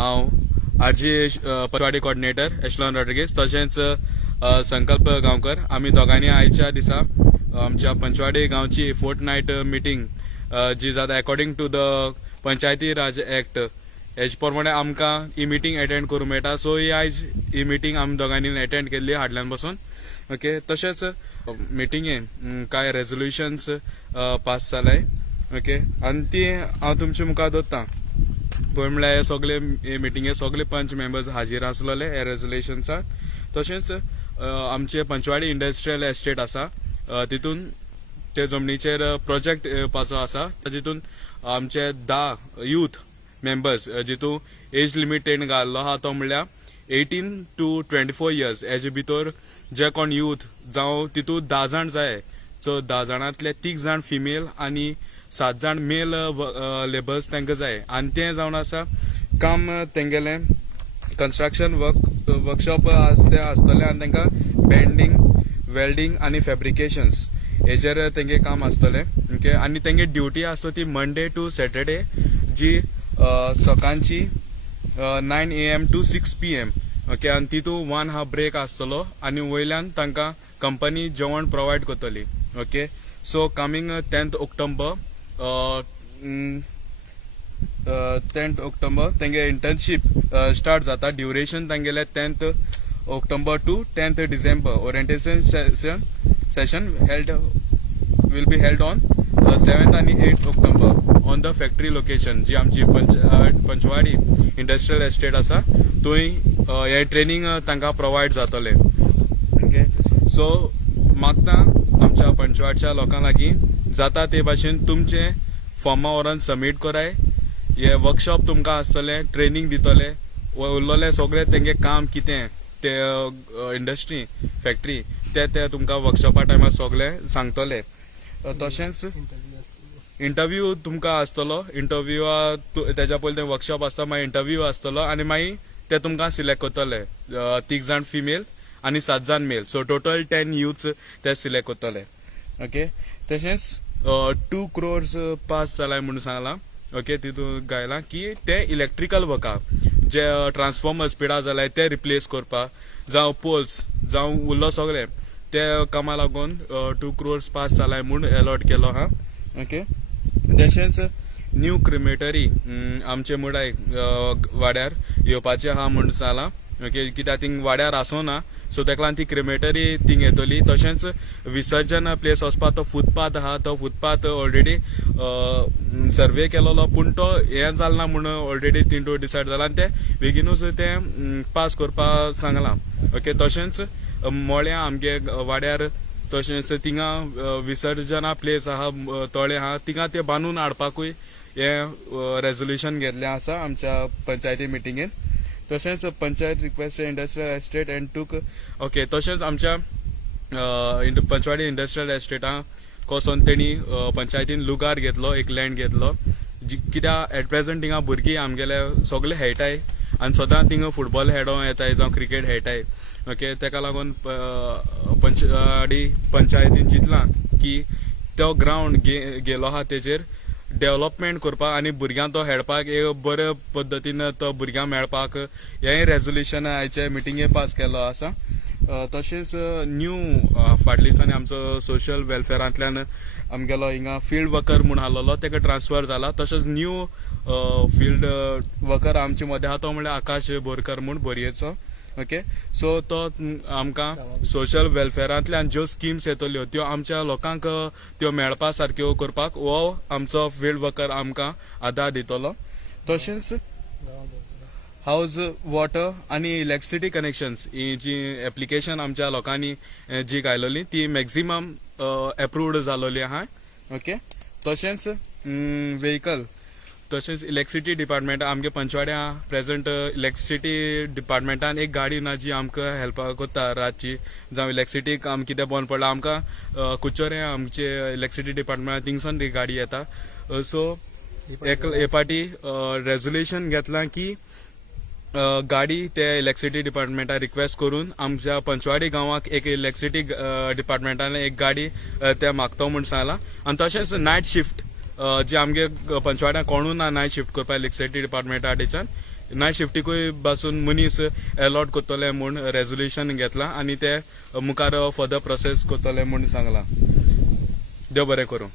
हांव RG Panchawadi coordinator Ashlon Rodrigues तशेंच संकल्प गांवकर आमी दोगांनी आयच्या दिसा आमच्या पंचवाडी गांवची फोर्टनायट मिटींग जी जाता according to the Panchayati Raj act हेजे प्रमाणे आमकां ही मिटींग अटेंड करूंक मेळटा. सो ही आयज ही मिटींग आमी दोगांनी अटेंड केल्ली हाडल्यान बसून. ओके, तशेंच मिटींगेन कांय रेजोल्युशन्स पास जालाय. ओके, आनी ती हांव तुमच्या मुखार दवरतां. पळय म्हळ्यार हे सगळे मिटींगे सगळे पंच मेंबर्स हाजीर आसलेले हे रेजोल्युशन्साक. तशेंच आमचे पंचवाडी इंडस्ट्रियल एस्टेट आसा तितून ते जमनीचेर प्रोजेक्ट येवपाचो आसा. तितून आमचे 10 यूथ मेंबर्स जितू एज लिमीट तेणें घाल्लो आहा तो म्हणल्यार 18 to 24 years हेजे भितर जे कोण यूथ जावं तितून 10 जाण जाय. सो 10 जाणांतले 3 जाण फिमेल आनी 7 जाण मेल लेबर्स तांकां जाय. आनी तें जावन आसा काम तेंगेलें कन्स्ट्रक्शन वर्कशॉप आसतलें आनी तांकां बेंडिंग वेल्डिंग आनी फॅब्रिकेशन्स हेजेर तेंगे काम आसतलें. ओके, आनी तेंगे ड्युटी आसता ती मंडे टू सॅटर्डे जी सकाळची 9 AM to 6 PM. ओके, आनी तितून 1 हाफ ब्रेक आसतलो आनी वयल्यान तांकां कंपनी जेवण प्रोवायड करतली. Okay, so coming 10th October तेंगे इंटर्नशीप स्टार्ट जाता. ड्युरेशन तांगेले 10th October to 10th December. Orientation session will be held on 7th आणि 8th October on the factory location जी आमची पंचवाडी इंडस्ट्रियल एस्टेट आसा थंय हे ट्रेनिंग तांकां प्रोवायड जातले. ओके, सो मागता आमच्या पंचवाडच्या लोकां लागीं जाता ते भाशेन तुमचे फॉर्मा व्हरून सबमीट कराय. हे वर्कशॉप तुमकां आसतले, ट्रेनिंग दितले, उरलेले सगळे तेंगे काम कितें ते इंडस्ट्री फॅक्टरी ते तुमकां वर्कशॉपा टायमार सगळे सांगतले. तशेंच इंटरव्यू तुमकां आसतलो. इंटरव्यूआ तेच्या पयलीं ते वर्कशॉप आसता, मागीर इंटरव्यू आसतलो आनी मागीर ते तुमकां सिलेक्ट करतले. 3 जाण फिमेल आनी 7 जाण मेल. सो टोटल 10 यूथ ते सिलेक्ट करतले. ओके, तशेंच 2 crores पास जालाय म्हणून सांगलां. ओके, तितून गायलां की ते इलेक्ट्रिकल वर्का जे ट्रान्सफॉर्मर स्पिडा जाल्यार ते रिप्लेस करपाक जावं पोल्स जावं उरलो सगळे ते कामा लागून 2 crores पास जालाय म्हूण अलॉट केलो आहा. ओके, तशेंच न्यू क्रिमेटरी आमचे मुडाय वाड्यार येवपाचे आहा म्हूण सांगलां. ओके, कित्याक थिंग वाड्यार आसोना सो तेका लागून ती क्रिमेटरी थिंग येतली. तशेंच विसर्जन प्लेस वचपाक तो फुटपाथ आहा तो फुटपाथ ऑलरेडी सर्वे केलोलो पूण तो हें जालना म्हूण ऑलरेडी थिंग डिसायड जाला आनी ते बेगीनूच ते पास करपाक सांगलां. ओके, तशेंच मोळ्या आमगे वाड्यार तशेंच थिंगा विसर्जना प्लेस आहा तळे आहा थिंगा ते बांदून हाडपाकूय हे रेजोल्युशन घेतलें आसा आमच्या पंचायती मिटिंगेन. तशेंच panchayat request industrial estate end टूक. ओके, तशेंच आमच्या पंचवाडी इंडस्ट्रियल एस्टेटा कोसोन तेणी पंचायतीन लुगार घेतलो, एक लँड घेतलो कित्याक एट प्रेझंट थिंगा भुरगीं आमगेले सगळे खेळटाय आनी सदां थिंगा फुटबॉल खेळोंक येताय जावं क्रिकेट खेळटाय. ओके, तेका लागून पंचवाडी पंचायतीन चिंतलां की तो ग्रावंड गेलो आहा तेजेर डेव्हलपमेंट करपाक आनी भुरग्यांक तो खेळपाक एक बरे पद्दतीन तो भुरग्यांक मेळपाक हें रेजोल्युशन आयचे मिटिंगे पास केलो आसा. तशेंच न्यू फाटल्या दिसांनी आमचो सोशल वेलफेअरांतल्यान आमगेलो हिंगा फील्ड वर्कर म्हूण आसलेलो तेका ट्रान्सफर जाला. तशेंच न्यू फील्ड वर्कर आमचे मदें आहा तो म्हणल्यार आकाश बोरकर म्हूण बोरयेचो. ओके, सो तो आमकां सोशल वेलफेअरांतल्यान ज्यो स्किम्स येतल्यो त्यो आमच्या लोकांक त्यो मेळपा सारक्यो करपाक हो आमचो फील्ड वर्कर आमकां आदार दितलो. तशेंच हावज वॉटर आनी इलेक्ट्रिसिटी कनेक्शन्स ही जी एप्लिकेशन आमच्या लोकांनी जी घायलोली ती मॅक्झिमम एप्रूव्ड जालोली आहा. ओके, तशेंच व्हेकल तशेंच इलेक्ट्रिसिटी डिपार्टमेंट आमगे पंचवाड्या प्रेझंट इलेक्ट्रिसिटी डिपार्टमेंटान एक गाडी ना जी आमकां हेल्प करता रातची जावं इलेक्ट्रिसिटी काम कितें बंद पडला आमकां कुचोरे आमचे इलेक्ट्रिसिटी डिपार्टमेंटान थिंगसून ती गाडी येता. सो हे पाटी रेजोल्युशन घेतलां की गाडी ते इलेक्ट्रिसिटी डिपार्टमेंटाक रिक्वेस्ट करून आमच्या पंचवाडी गांवाक एक इलेक्ट्रिसिटी डिपार्टमेंटान एक गाडी ते मागतो म्हूण सांगलां. आनी तशेंच नायट शिफ्ट जे आमगे पंचवाड्याक कोणूय ना नायट शिफ्ट करपा इलेक्ट्रिसिटी डिपार्टमेंटा कडच्यान नायट शिफ्टीकूय पासून मनीस अलॉट करतले म्हूण रेजोल्युशन घेतला आनी ते मुखार फर्दर प्रोसेस करतले म्हूण सांगला. देव बरें करूं.